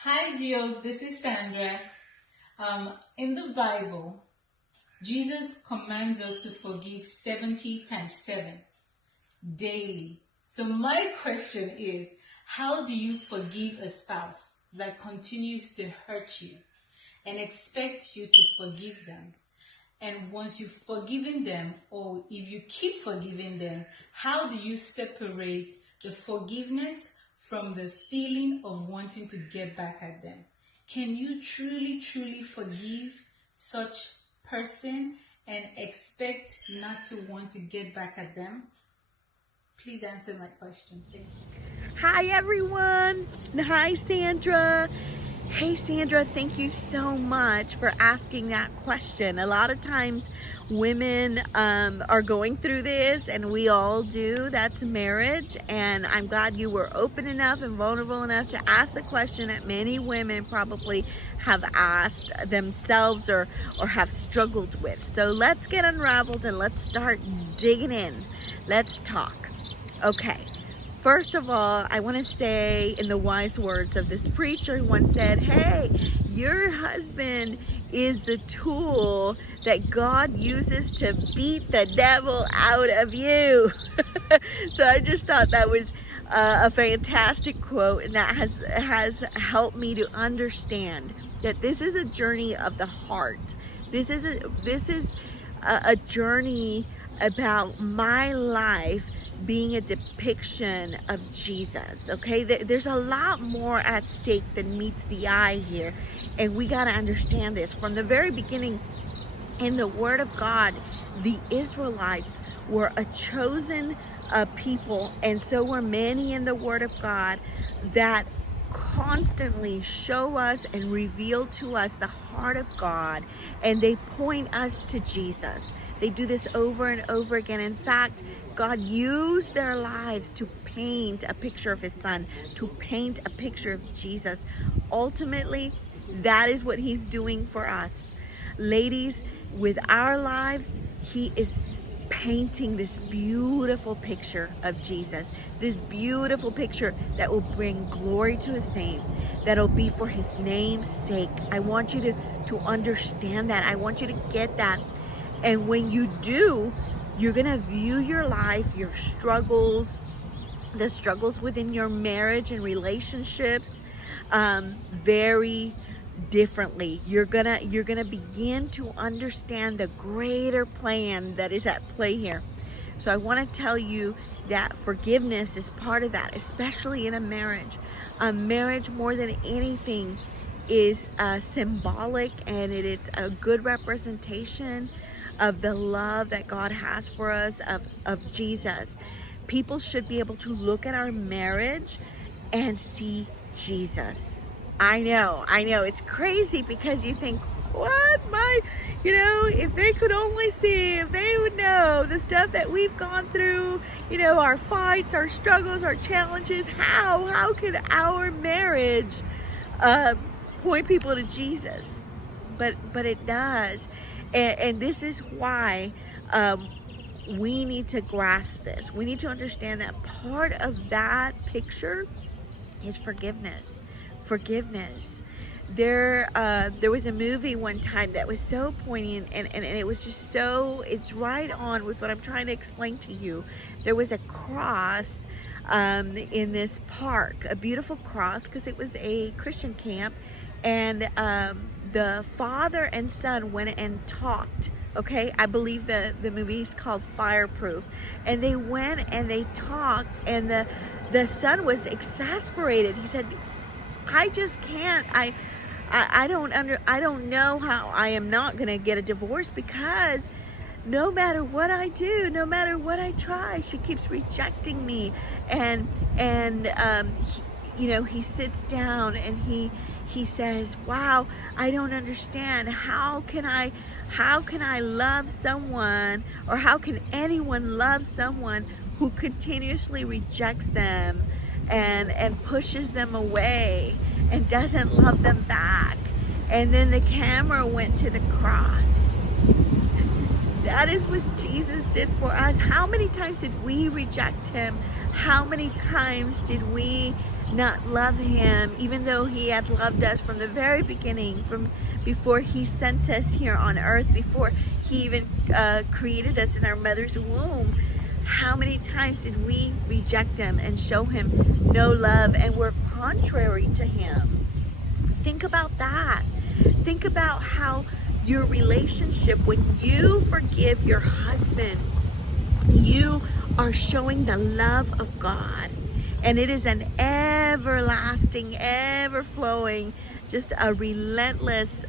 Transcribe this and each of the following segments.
Hi, Gio. This is Sandra. In the Bible, Jesus commands us to forgive 70 times 7 daily. So my question is, how do you forgive a spouse that continues to hurt you and expects you to forgive them? And once you've forgiven them, or if you keep forgiving them, how do you separate the forgiveness from the feeling of wanting to get back at them? Can you truly, truly forgive such person and expect not to want to get back at them? Please answer my question. Thank you. Hi everyone. Hi Sandra. Hey Sandra, thank you so much for asking that question. A lot of times women are going through this, and we all do. That's marriage, and I'm glad you were open enough and vulnerable enough to ask the question that many women probably have asked themselves or have struggled with. So let's get unraveled and let's start digging in. Let's talk. Okay. First of all, I want to say, in the wise words of this preacher who once said, hey, your husband is the tool that God uses to beat the devil out of you. So I just thought that was a fantastic quote, and that has helped me to understand that this is a journey of the heart. This is a journey about my life being a depiction of Jesus. Okay, there's a lot more at stake than meets the eye here, and we got to understand this. From the very beginning in the Word of God, the Israelites were a chosen people, and so were many in the Word of God that constantly show us and reveal to us the heart of God, and they point us to Jesus. They do this over and over again. In fact, God used their lives to paint a picture of his son, to paint a picture of Jesus. Ultimately, that is what he's doing for us. Ladies, with our lives, he is painting this beautiful picture of Jesus, this beautiful picture that will bring glory to his name, that'll be for his name's sake. I want you to understand that. I want you to get that. And when you do, you're going to view your life, your struggles, the struggles within your marriage and relationships very differently. You're gonna begin to understand the greater plan that is at play here. So I want to tell you that forgiveness is part of that, especially in a marriage. A marriage, more than anything, is symbolic, and it is a good representation of the love that God has for us, of Jesus. People should be able to look at our marriage and see Jesus. I know, it's crazy, because you think, if they could only see, if they would know the stuff that we've gone through, our fights, our struggles, our challenges, how could our marriage point people to Jesus? But it does. And this is why we need to grasp this. We need to understand that part of that picture is forgiveness. Forgiveness. There was a movie one time that was so poignant, and it was just so, it's right on with what I'm trying to explain to you. There was a cross in this park, a beautiful cross, because it was a Christian camp, and the father and son went and talked. Okay, I believe the movie is called Fireproof, and they went and they talked, and the son was exasperated. He said, I just can't. I don't know how I am not going to get a divorce, because no matter what I do, no matter what I try, she keeps rejecting me. And he sits down and he says, wow, I don't understand. How can I love someone, or how can anyone love someone who continuously rejects them and pushes them away and doesn't love them back? And then the camera went to the cross. That is what Jesus did for us, how many times did we reject him? How many times did we not love him, even though he had loved us from the very beginning, from before he sent us here on earth, before he even created us in our mother's womb? How many times did we reject him and show him no love and were contrary to him? Think about that. Think about how your relationship, when you forgive your husband, you are showing the love of God. And it is an everlasting, ever-flowing, just a relentless,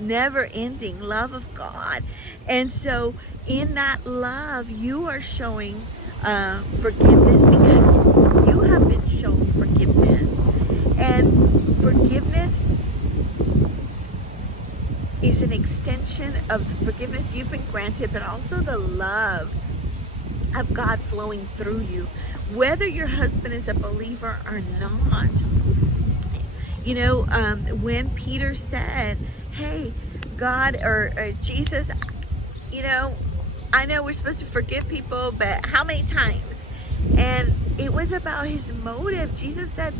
never-ending love of God. And so in that love, you are showing forgiveness because you have been shown forgiveness. And forgiveness is an extension of the forgiveness you've been granted, but also the love of God flowing through you, whether your husband is a believer or not. You know, when Peter said, hey, God or Jesus, you know, I know we're supposed to forgive people, but how many times? And it was about his motive. Jesus said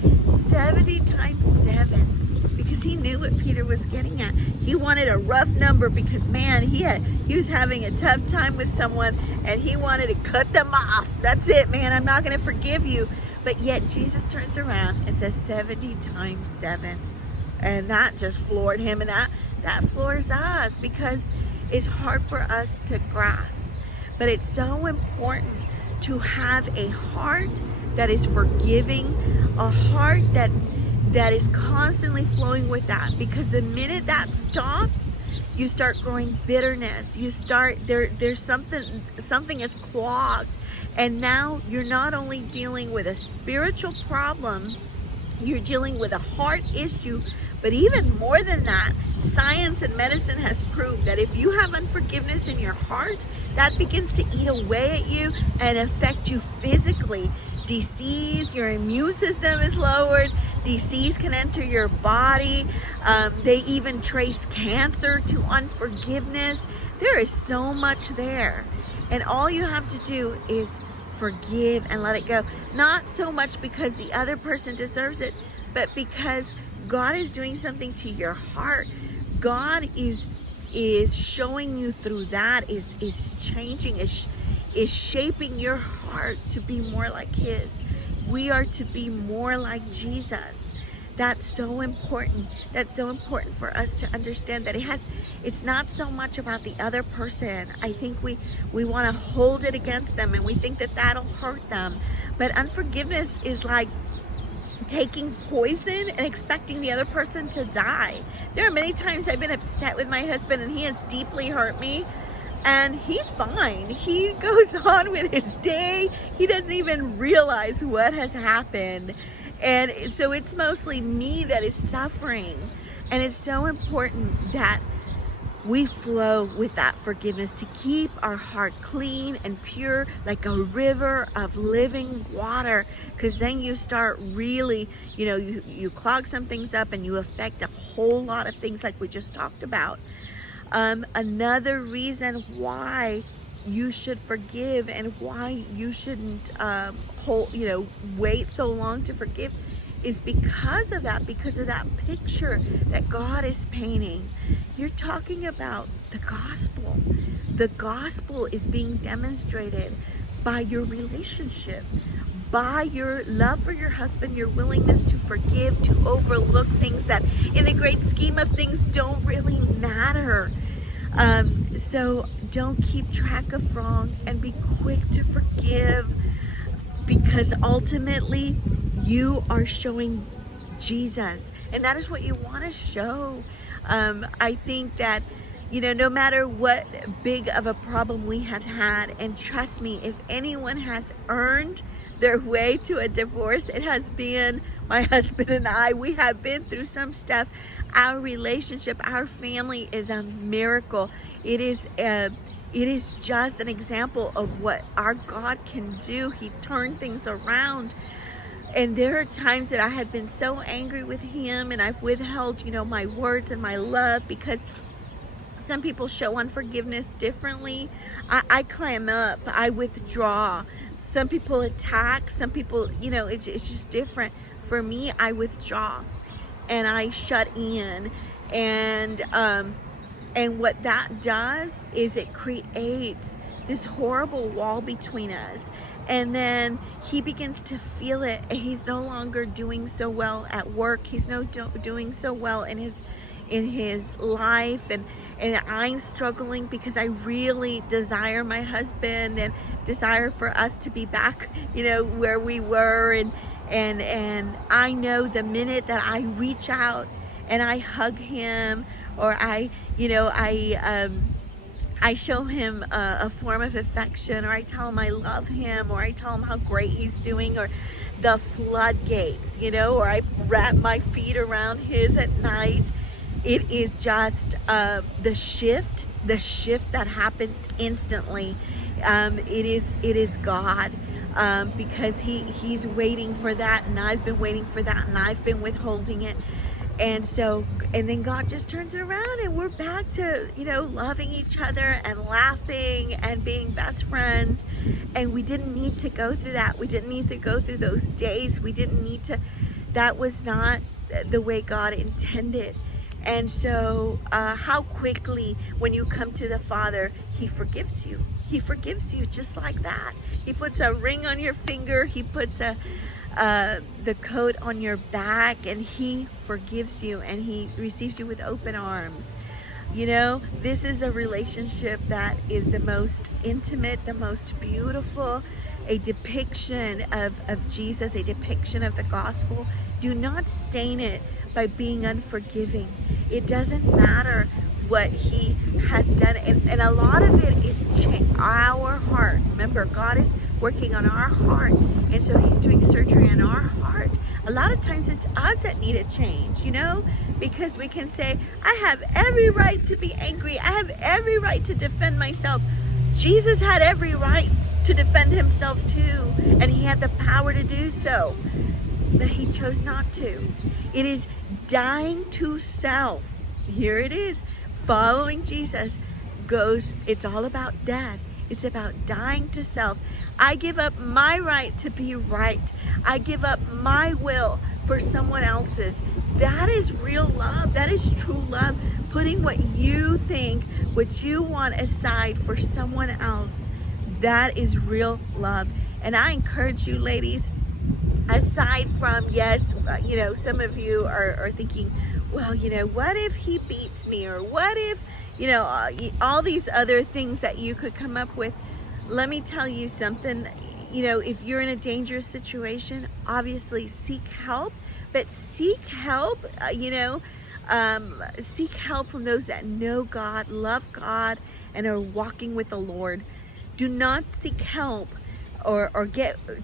70 times 7 because he knew what Peter was getting at. He wanted a rough number because, man, he was having a tough time with someone and he wanted to cut them off. That's it, man. I'm not going to forgive you. But yet Jesus turns around and says 70 times 7. And that just floored him, and that floors us because it's hard for us to grasp. But it's so important to have a heart that is forgiving, a heart that is constantly flowing with that, because the minute that stops, you start growing bitterness. You start there's something is clogged, and now you're not only dealing with a spiritual problem, you're dealing with a heart issue. But even more than that, science and medicine has proved that if you have unforgiveness in your heart, that begins to eat away at you and affect you physically. Disease, your immune system is lowered. Disease can enter your body. They even trace cancer to unforgiveness. There is so much there. And all you have to do is forgive and let it go. Not so much because the other person deserves it, but because God is doing something to your heart. God is showing you through that, is changing, is shaping your heart to be more like his. We are to be more like Jesus. That's so important. That's so important for us to understand that it's not so much about the other person. I think we want to hold it against them and we think that that'll hurt them. But unforgiveness is like taking poison and expecting the other person to die. There are many times I've been upset with my husband and he has deeply hurt me, and he's fine. He goes on with his day. He doesn't even realize what has happened. And so it's mostly me that is suffering. And it's so important that we flow with that forgiveness to keep our heart clean and pure like a river of living water, because then you start really, you clog some things up and you affect a whole lot of things like we just talked about. Another reason why you should forgive and why you shouldn't wait so long to forgive is because of that picture that God is painting. You're talking about the gospel. The gospel is being demonstrated by your relationship, by your love for your husband, your willingness to forgive, to overlook things that in the great scheme of things don't really matter. So don't keep track of wrong and be quick to forgive, because ultimately you are showing Jesus, and that is what you want to show. I think that, no matter what big of a problem we have had, and trust me, if anyone has earned their way to a divorce, it has been my husband and I. We have been through some stuff. Our relationship, our family is a miracle. It is just an example of what our God can do. He turned things around. And there are times that I have been so angry with him, and I've withheld, my words and my love, because Some people show unforgiveness differently. I clam up, I withdraw. Some people attack, some people, it's just different. For me, I withdraw and I shut in, and what that does is it creates this horrible wall between us. And then he begins to feel it, and he's no longer doing so well at work. He's no doing so well in his life, and I'm struggling because I really desire my husband and desire for us to be back, where we were, and I know the minute that I reach out and I hug him, or I show him a form of affection, or I tell him I love him, or I tell him how great he's doing, or the floodgates, or I wrap my feet around his at night. It is just the shift that happens instantly. It is God, because he's waiting for that, and I've been waiting for that, and I've been withholding it. And then God just turns it around, and we're back to, loving each other and laughing and being best friends. And we didn't need to go through that. We didn't need to go through those days. We didn't need to, that was not the way God intended. And so how quickly, when you come to the Father, he forgives you. He forgives you just like that. He puts a ring on your finger. He puts the coat on your back, and he forgives you, and he receives you with open arms. This is a relationship that is the most intimate, the most beautiful, a depiction of Jesus, a depiction of the gospel. Do not stain it by being unforgiving. It doesn't matter what he has done, and a lot of it is our heart. Remember, God is working on our heart, and so he's doing surgery on our heart. A lot of times it's us that need a change, because we can say, I have every right to be angry, I have every right to defend myself. Jesus had every right to defend himself too, and he had the power to do so, but he chose not to. It is dying to self. Here it is. Following Jesus it's all about death. It's about dying to self. I give up my right to be right. I give up my will for someone else's. That is real love. That is true love. Putting what you think, what you want aside for someone else. That is real love. And I encourage you, ladies, aside from, yes, some of you are thinking, well, what if he beats me? Or what if, all these other things that you could come up with. Let me tell you something. If you're in a dangerous situation, obviously seek help, but seek help, seek help from those that know God, love God, and are walking with the Lord. Do not seek help or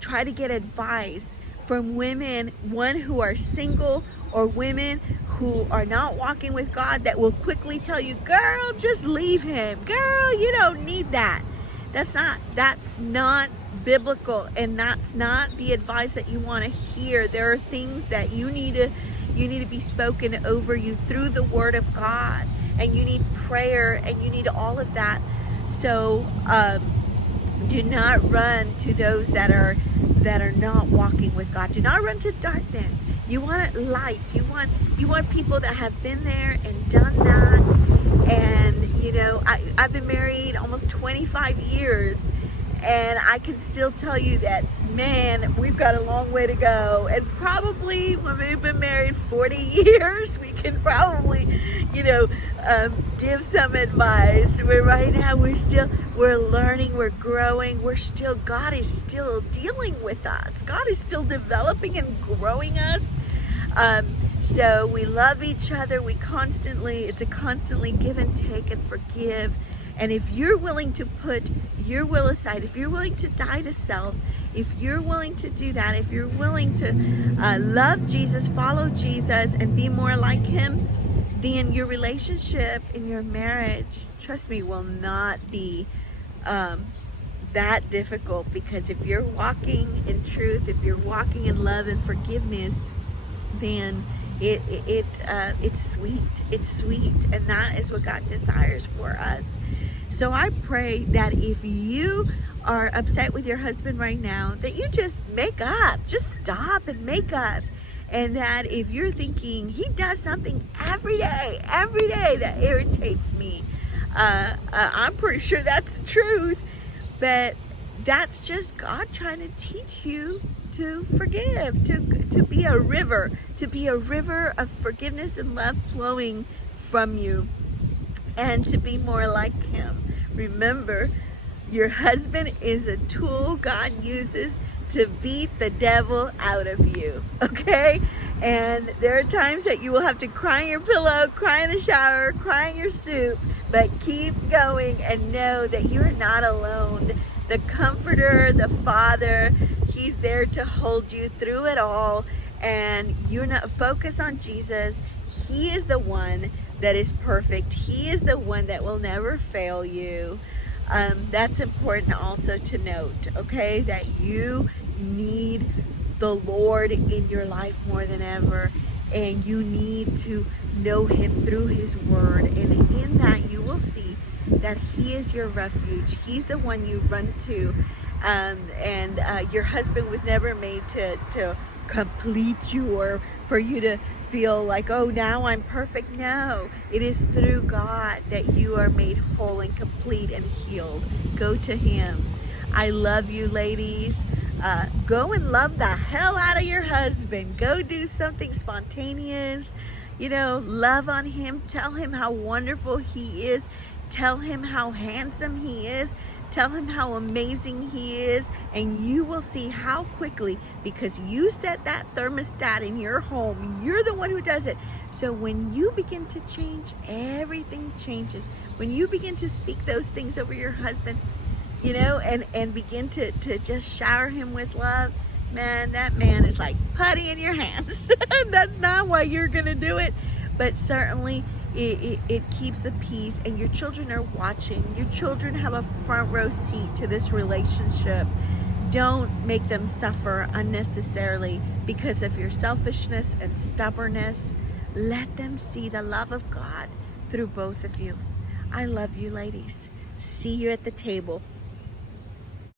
try to get advice from women, who are single, or women who are not walking with God, that will quickly tell you, girl, just leave him. Girl, you don't need that. That's not biblical, and that's not the advice that you want to hear. There are things that you need to be spoken over you through the Word of God, and you need prayer, and you need all of that. So do not run to those that are not walking with God. Do not run to darkness. You want light. You want people that have been there and done that. And I've been married almost 25 years, and I can still tell you that, man, we've got a long way to go. And probably when we've been married 40 years, we can probably, give some advice. Right now we're learning, we're growing, God is still dealing with us. God is still developing and growing us. So we love each other. It's a constantly give and take and forgive. And if you're willing to put your will aside, if you're willing to die to self, if you're willing to do that, if you're willing to love Jesus, follow Jesus, and be more like him, then your relationship in your marriage, trust me, will not be that difficult. Because if you're walking in truth, if you're walking in love and forgiveness, then It's sweet. It's sweet, and that is what God desires for us. So I pray that if you are upset with your husband right now, that you just make up, just stop and make up. And that if you're thinking he does something every day that irritates me, I'm pretty sure that's the truth, but that's just God trying to teach you to forgive, to be a river, of forgiveness and love flowing from you, and to be more like him. Remember, your husband is a tool God uses to beat the devil out of you, okay? And there are times that you will have to cry in your pillow, cry in the shower, cry in your soup, but keep going and know that you are not alone. The Comforter, the Father, he's there to hold you through it all, and you're not focus on Jesus. He is the one that is perfect. He is the one that will never fail you. That's important also to note, okay, that you need the Lord in your life more than ever, and you need to know him through his word, and in that you will see that he is your refuge. He's the one you run to, and your husband was never made to complete you or for you to feel like, oh, now I'm perfect. No, it is through God that you are made whole and complete and healed. Go to him. I love you, ladies. Go and love the hell out of your husband. Go do something spontaneous. You know, love on him. Tell him how wonderful he is. Tell him how handsome he is. Tell him how amazing he is, and you will see how quickly, because you set that thermostat in your home, you're the one who does it. So when you begin to change, everything changes. When you begin to speak those things over your husband, you know, and begin to just shower him with love, man, that man is like putty in your hands. That's not why you're gonna do it, but certainly it keeps the peace, and your children are watching. Your children have a front row seat to this relationship. Don't make them suffer unnecessarily because of your selfishness and stubbornness. Let them see the love of God through both of you. I love you, ladies. See you at the table.